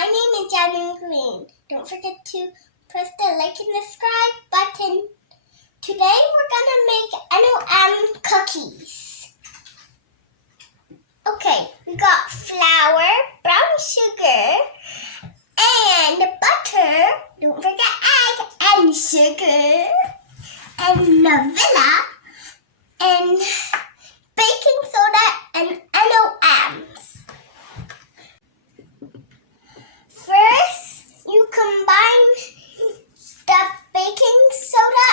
My name is Jasmine. Don't forget to press the like and subscribe button. Today we're gonna make cookies. Okay, we got flour, brown sugar, and butter. Don't forget egg and sugar and vanilla and baking soda and NOMs. First, you combine the baking soda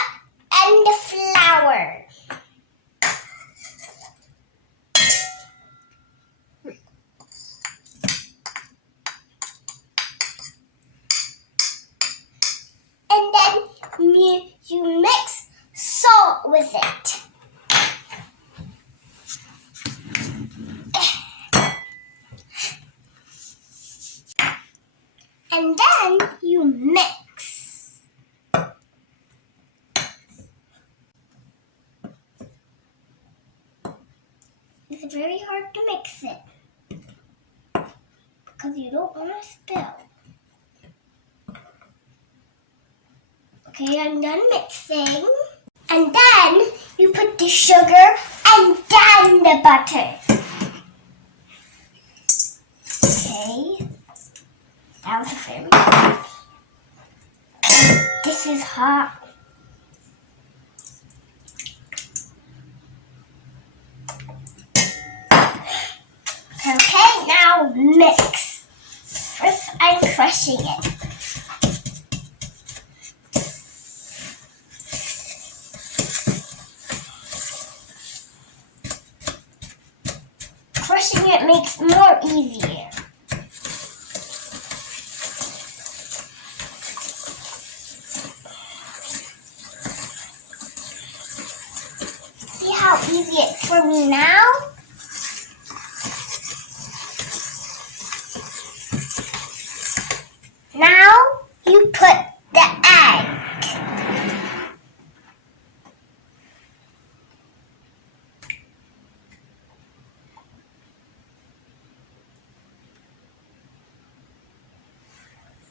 and the flour. And then you mix salt with it. And then you mix. It's very hard to mix it because you don't want to spill. Okay, I'm done mixing. And then you put the sugar and then the butter. Okay. That was very good. This is hot. Okay, now mix. First, I'm crushing it. Crushing it makes more easier. See how easy it's for me now? Now you put the egg.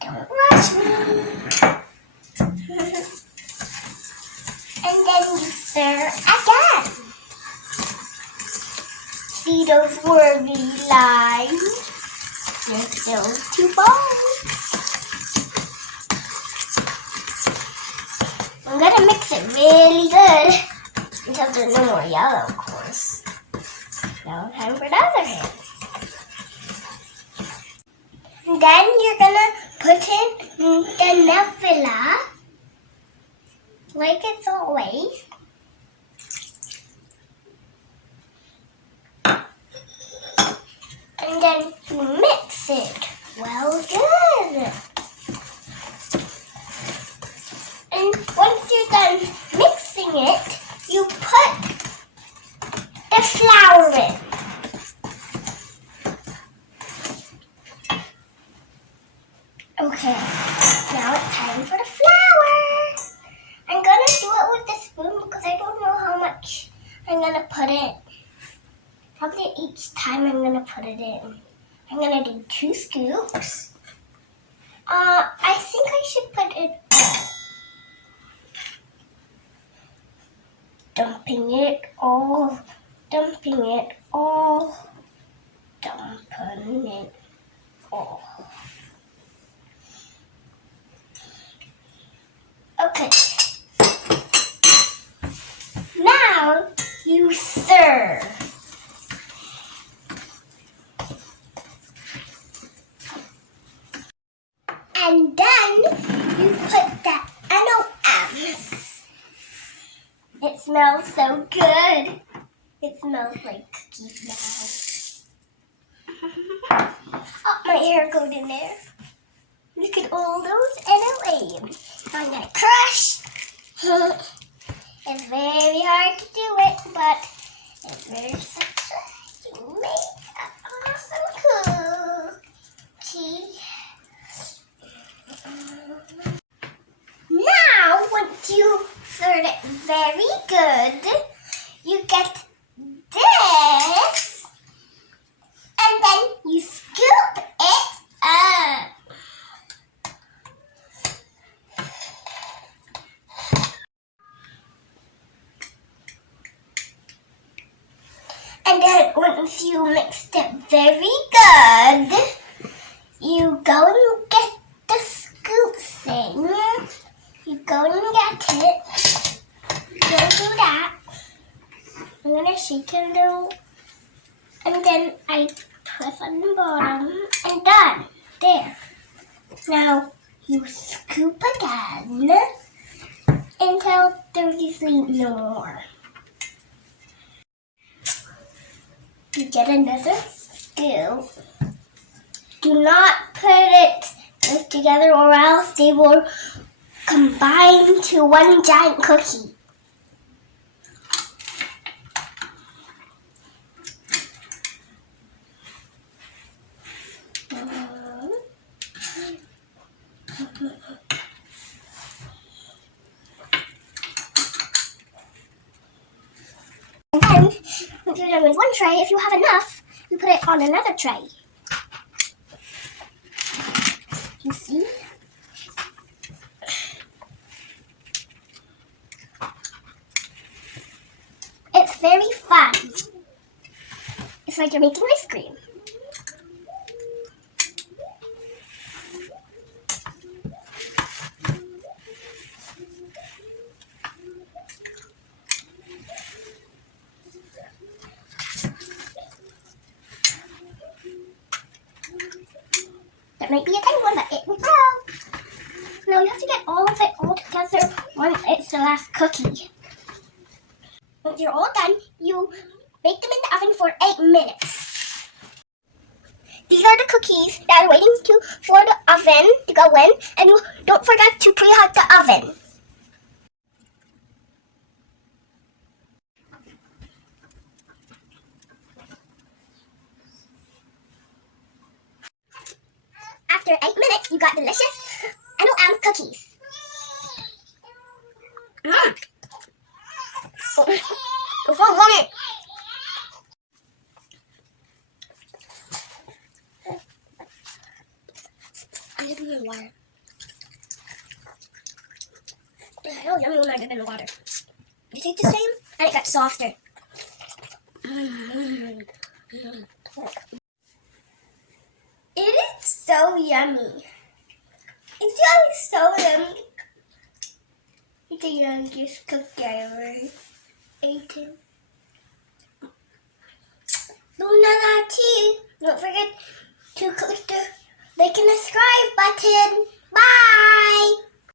Don't rush me. And then you stir again. See those wavy lines? Make those two balls. I'm gonna mix it really good until there's no more yellow, of course. Now time for the other hand. And then you're gonna put in the vanilla, like it's always. And then you mix it. Well done. And once you're done mixing it, you put the flour in. Okay, now it's time for the flour. I'm gonna do it with the spoon because I don't know how much I'm gonna put in. Probably each time I'm gonna put it in. I'm gonna do 2 scoops. I think I should put it all. Dumping it all, dumping it all, dumping it all. Okay. Now you stir. And then you put the NOMs. It smells so good. It smells like cookies now. Oh, my hair got in there. Look at all those NOMs. I'm gonna crush. It's very hard to do it, but it's very successful to make an awesome cookie. Now, once you stir it very good, you get this, and then you scoop it up. once you mixed it very good, you go and get the scoop thing. You go and get it. Don't do that. I'm gonna shake it a little. And then I press on the bottom. And done. There. Now you scoop again until there is no more. You get another scoop. Do not put it together or else they will combine to one giant cookie. And then, once you're done with one tray, if you have enough, you put it on another tray. You see? It's very fun. It's like you're making ice cream. That might be a tiny one, but it will grow. Now you have to get all of it all together once it's the last cookie. Once you're all done, you bake them in the oven for 8 minutes. These are the cookies that are waiting for the oven to go in, and you don't forget to preheat the oven. After 8 minutes, you got delicious M&M cookies. It's so yummy. I dip it in water. It's so yummy when I dip it in the water. It tastes the same, and it got softer. It is so yummy. It's so yummy. It's the youngest cookie I ever eaten. Don't forget to click the like and subscribe button.